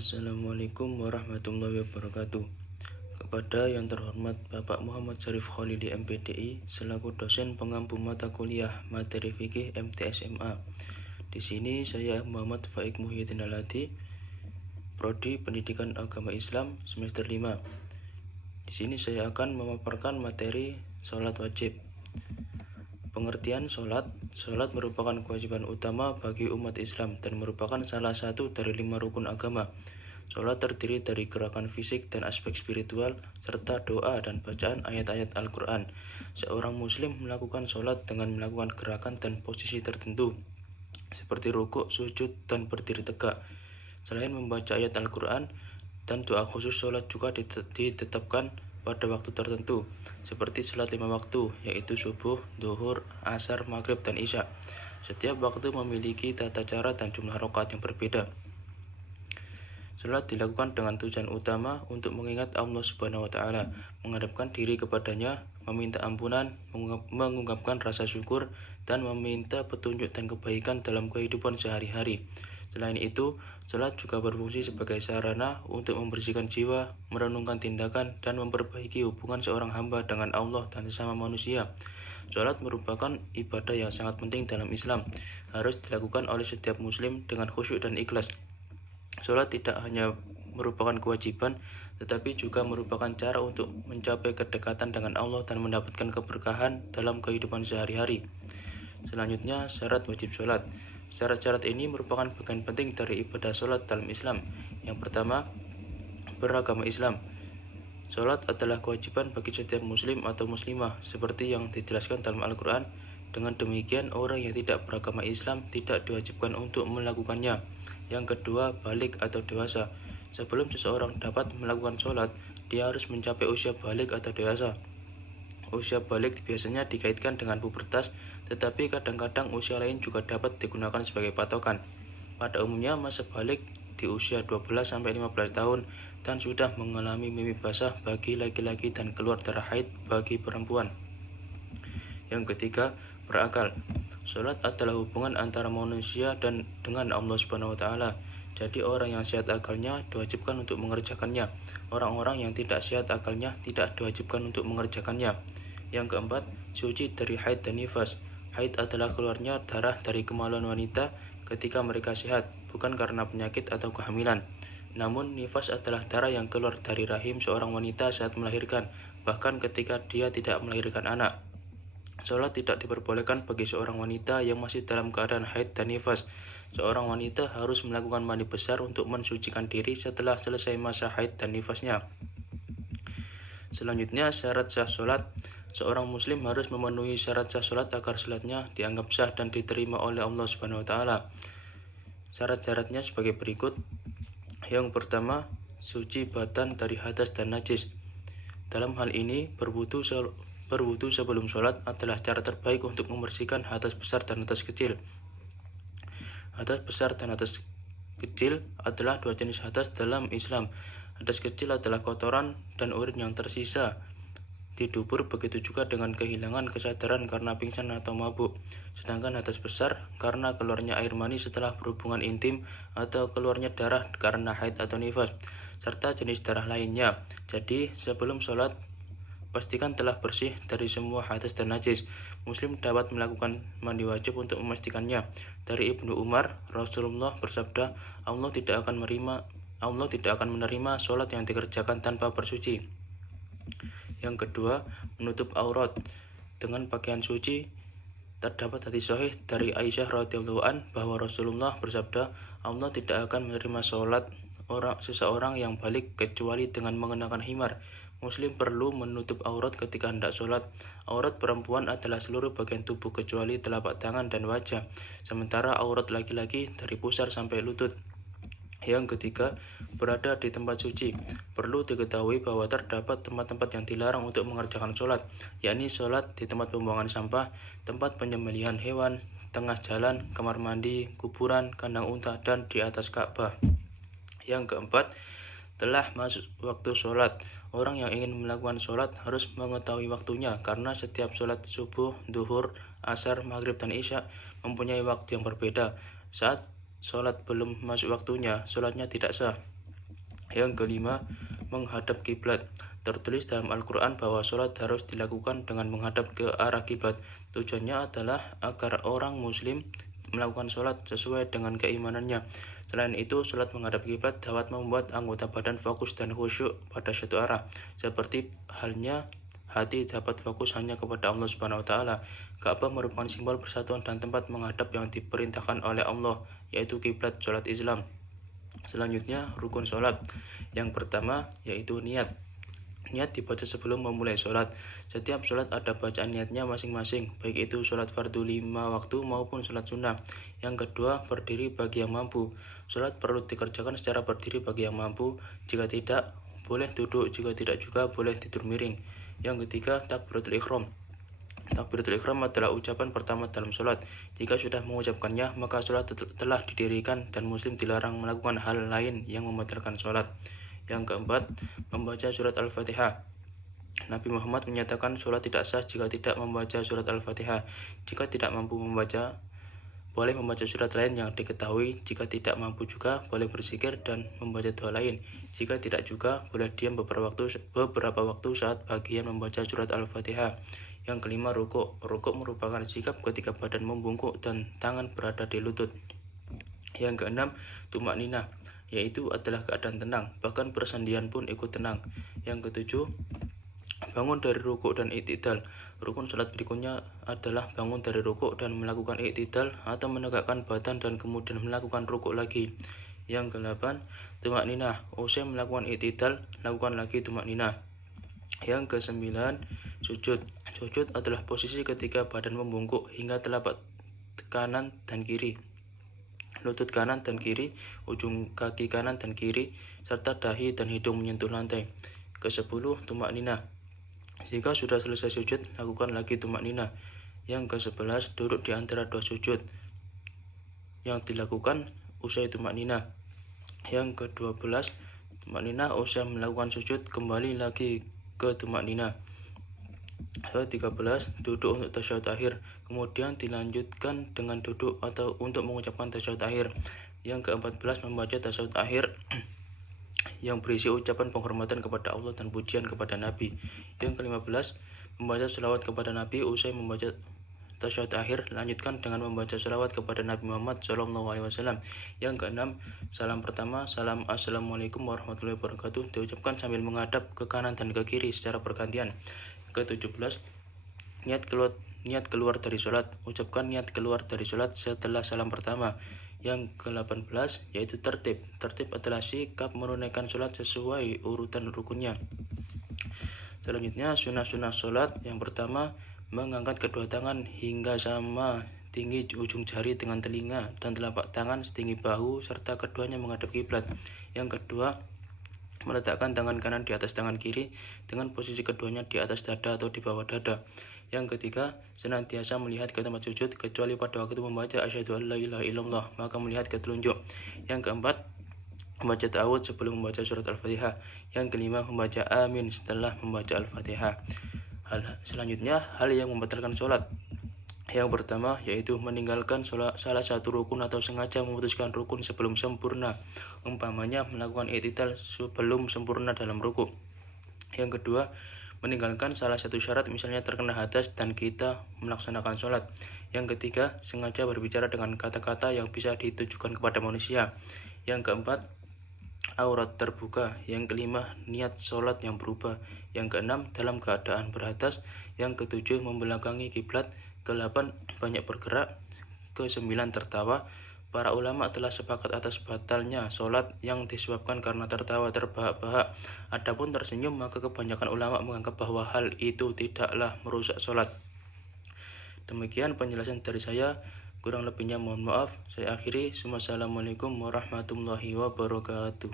Assalamualaikum warahmatullahi wabarakatuh. Kepada yang terhormat Bapak Muhammad Syarif Khalidi MPDI selaku dosen pengampu mata kuliah materi fikih MTSMA. Di sini saya Muhammad Faik Muhyiddin Aladi, Prodi Pendidikan Agama Islam semester 5. Di sini saya akan memaparkan materi sholat wajib. Pengertian sholat. Sholat merupakan kewajiban utama bagi umat Islam dan merupakan salah satu dari 5 rukun agama. Sholat terdiri dari gerakan fisik dan aspek spiritual, serta doa dan bacaan ayat-ayat Al-Quran. Seorang muslim melakukan sholat dengan melakukan gerakan dan posisi tertentu, seperti rukuk, sujud, dan berdiri tegak. Selain membaca ayat Al-Quran, dan doa khusus sholat juga ditetapkan pada waktu tertentu, seperti sholat 5 waktu, yaitu subuh, duhur, asar, maghrib, dan isya. Setiap waktu memiliki tata cara dan jumlah rakaat yang berbeda. Sholat dilakukan dengan tujuan utama untuk mengingat Allah Subhanahu wa Ta'ala, menghadapkan diri kepadanya, meminta ampunan, mengungkapkan rasa syukur, dan meminta petunjuk dan kebaikan dalam kehidupan sehari-hari. Selain itu, sholat juga berfungsi sebagai sarana untuk membersihkan jiwa, merenungkan tindakan, dan memperbaiki hubungan seorang hamba dengan Allah dan sesama manusia. Sholat merupakan ibadah yang sangat penting dalam Islam, harus dilakukan oleh setiap muslim dengan khusyuk dan ikhlas. Sholat tidak hanya merupakan kewajiban, tetapi juga merupakan cara untuk mencapai kedekatan dengan Allah dan mendapatkan keberkahan dalam kehidupan sehari-hari. Selanjutnya, syarat wajib sholat. Syarat-syarat ini merupakan bagian penting dari ibadah sholat dalam Islam. Yang pertama, beragama Islam. Sholat adalah kewajiban bagi setiap muslim atau muslimah, seperti yang dijelaskan dalam Al-Quran. Dengan demikian, orang yang tidak beragama Islam tidak diwajibkan untuk melakukannya. Yang kedua, balik atau dewasa. Sebelum seseorang dapat melakukan sholat, dia harus mencapai usia balik atau dewasa. Usia balik biasanya dikaitkan dengan pubertas, tetapi kadang-kadang usia lain juga dapat digunakan sebagai patokan. Pada umumnya, masa balik di usia 12-15 tahun dan sudah mengalami mimpi basah bagi laki-laki dan keluar darah haid bagi perempuan. Yang ketiga, berakal. Sholat adalah hubungan antara manusia dan dengan Allah Subhanahu wa Ta'ala. Jadi orang yang sehat akalnya diwajibkan untuk mengerjakannya. Orang-orang yang tidak sehat akalnya tidak diwajibkan untuk mengerjakannya. Yang keempat, suci dari haid dan nifas. Haid adalah keluarnya darah dari kemaluan wanita ketika mereka sehat, bukan karena penyakit atau kehamilan. Namun nifas adalah darah yang keluar dari rahim seorang wanita saat melahirkan, bahkan ketika dia tidak melahirkan anak. Sholat tidak diperbolehkan bagi seorang wanita yang masih dalam keadaan haid dan nifas. Seorang wanita harus melakukan mandi besar untuk mensucikan diri setelah selesai masa haid dan nifasnya. Selanjutnya, syarat sah sholat. Seorang muslim harus memenuhi syarat sah sholat agar sholatnya dianggap sah dan diterima oleh Allah Subhanahu wa Ta'ala. Syarat-syaratnya sebagai berikut. Yang pertama, suci badan dari hadas dan najis. Dalam hal ini, berwudu sebelum sholat adalah cara terbaik untuk membersihkan hadas besar dan hadas kecil. Hadas besar dan hadas kecil adalah dua jenis hadas dalam Islam. Hadas kecil adalah kotoran dan urin yang tersisa di dubur, begitu juga dengan kehilangan kesadaran karena pingsan atau mabuk. Sedangkan hadas besar karena keluarnya air mani setelah berhubungan intim atau keluarnya darah karena haid atau nifas, serta jenis darah lainnya. Jadi sebelum sholat, pastikan telah bersih dari semua hadas dan najis. Muslim dapat melakukan mandi wajib untuk memastikannya. Dari Ibnu Umar, Rasulullah bersabda, Allah tidak akan menerima sholat yang dikerjakan tanpa bersuci. Yang kedua, menutup aurat dengan pakaian suci. Terdapat hadis sahih dari Aisyah radhiyallahu an bahwa Rasulullah bersabda, Allah tidak akan menerima sholat seseorang yang balik kecuali dengan mengenakan himar. Muslim perlu menutup aurat ketika hendak sholat. Aurat perempuan adalah seluruh bagian tubuh kecuali telapak tangan dan wajah, sementara aurat laki-laki dari pusar sampai lutut. Yang ketiga, berada di tempat suci. Perlu diketahui bahwa terdapat tempat-tempat yang dilarang untuk mengerjakan sholat, yakni sholat di tempat pembuangan sampah, tempat penyembelihan hewan, tengah jalan, kamar mandi, kuburan, kandang unta, dan di atas Ka'bah. Yang keempat, telah masuk waktu sholat. Orang yang ingin melakukan sholat harus mengetahui waktunya, karena setiap sholat subuh, duhur, asar, maghrib, dan isya mempunyai waktu yang berbeda. Saat sholat belum masuk waktunya, sholatnya tidak sah. Yang kelima, menghadap kiblat. Tertulis dalam Al-Quran bahwa sholat harus dilakukan dengan menghadap ke arah kiblat. Tujuannya adalah agar orang muslim melakukan sholat sesuai dengan keimanannya. Selain itu, sholat menghadap kiblat dapat membuat anggota badan fokus dan khusyuk pada satu arah. Seperti halnya hati dapat fokus hanya kepada Allah Subhanahu wa taala. Ka'bah merupakan simbol persatuan dan tempat menghadap yang diperintahkan oleh Allah, yaitu kiblat sholat Islam. Selanjutnya, rukun sholat. Yang pertama yaitu niat. Niat dibaca sebelum memulai sholat. Setiap sholat ada bacaan niatnya masing-masing, baik itu sholat fardu 5 waktu maupun sholat sunnah. Yang kedua, berdiri bagi yang mampu. Sholat perlu dikerjakan secara berdiri bagi yang mampu. Jika tidak, boleh duduk. Jika tidak juga, boleh tidur miring. Yang ketiga, takbiratul ihram. Takbiratul ihram adalah ucapan pertama dalam sholat. Jika sudah mengucapkannya, maka sholat telah didirikan dan muslim dilarang melakukan hal lain yang membatalkan sholat. Yang keempat, membaca surat Al-Fatihah. Nabi Muhammad menyatakan sholat tidak sah jika tidak membaca surat Al-Fatihah. Jika tidak mampu membaca, boleh membaca surat lain yang diketahui. Jika tidak mampu juga, boleh berzikir dan membaca doa lain. Jika tidak juga, boleh diam beberapa waktu saat bagian membaca surat Al-Fatihah. Yang kelima, rukuk. Rukuk merupakan sikap ketika badan membungkuk dan tangan berada di lutut. Yang keenam, tumakninah, yaitu adalah keadaan tenang, bahkan persendian pun ikut tenang. Yang ketujuh, bangun dari rukuk dan i'tidal. Rukun salat berikutnya adalah bangun dari rukuk dan melakukan i'tidal atau menegakkan badan dan kemudian melakukan rukuk lagi. Yang kedelapan, tumakninah. Usai melakukan i'tidal, lakukan lagi tumakninah. Yang kesembilan, sujud. Sujud adalah posisi ketika badan membungkuk hingga telapak kanan dan kiri, lutut kanan dan kiri, ujung kaki kanan dan kiri, serta dahi dan hidung menyentuh lantai. Ke-10, tumakninah. Jika sudah selesai sujud, lakukan lagi tumakninah. Yang ke-11, duduk di antara dua sujud yang dilakukan usai tumakninah. Yang ke-12, tumakninah usai melakukan sujud, kembali lagi ke tumakninah. Ke-13, duduk untuk tasyahud akhir, kemudian dilanjutkan dengan duduk atau untuk mengucapkan tasyahud akhir. Yang ke-14, membaca tasyahud akhir yang berisi ucapan penghormatan kepada Allah dan pujian kepada Nabi. Yang ke-15, membaca selawat kepada Nabi. Usai membaca tasyahud akhir, lanjutkan dengan membaca selawat kepada Nabi Muhammad SAW. Yang ke-6, salam pertama, salam assalamualaikum warahmatullahi wabarakatuh, diucapkan sambil menghadap ke kanan dan ke kiri secara bergantian. Ke-17, niat keluar dari sholat. Ucapkan niat keluar dari sholat setelah salam pertama. Yang ke-18, yaitu tertib. Tertib adalah sikap menunaikan sholat sesuai urutan rukunnya. Selanjutnya, sunnah-sunnah sholat. Yang pertama, mengangkat kedua tangan hingga sama tinggi ujung jari dengan telinga dan telapak tangan setinggi bahu serta keduanya menghadap kiblat. Yang kedua, meletakkan tangan kanan di atas tangan kiri dengan posisi keduanya di atas dada atau di bawah dada. Yang ketiga, senantiasa melihat ke tempat sujud kecuali pada waktu membaca asyhadu an la ilaha illallah, maka melihat ke telunjuk. Yang keempat, membaca ta'awudz sebelum membaca surat Al-Fatihah. Yang kelima, membaca amin setelah membaca Al-Fatihah. Selanjutnya, hal yang membatalkan sholat. Yang pertama, yaitu meninggalkan salah satu rukun atau sengaja memutuskan rukun sebelum sempurna, umpamanya melakukan i'tidal sebelum sempurna dalam rukuk. Yang kedua, meninggalkan salah satu syarat, misalnya terkena hadas dan kita melaksanakan sholat. Yang ketiga, sengaja berbicara dengan kata-kata yang bisa ditujukan kepada manusia. Yang keempat, aurat terbuka. Yang kelima, niat sholat yang berubah. Yang keenam, dalam keadaan berhadas. Yang ketujuh, membelakangi kiblat. Ke-8, banyak bergerak. Ke-9, tertawa. Para ulama telah sepakat atas batalnya sholat yang disebabkan karena tertawa terbahak-bahak. Adapun tersenyum, maka kebanyakan ulama menganggap bahwa hal itu tidaklah merusak sholat. Demikian penjelasan dari saya. Kurang lebihnya mohon maaf. Saya akhiri. Wassalamualaikum warahmatullahi wabarakatuh.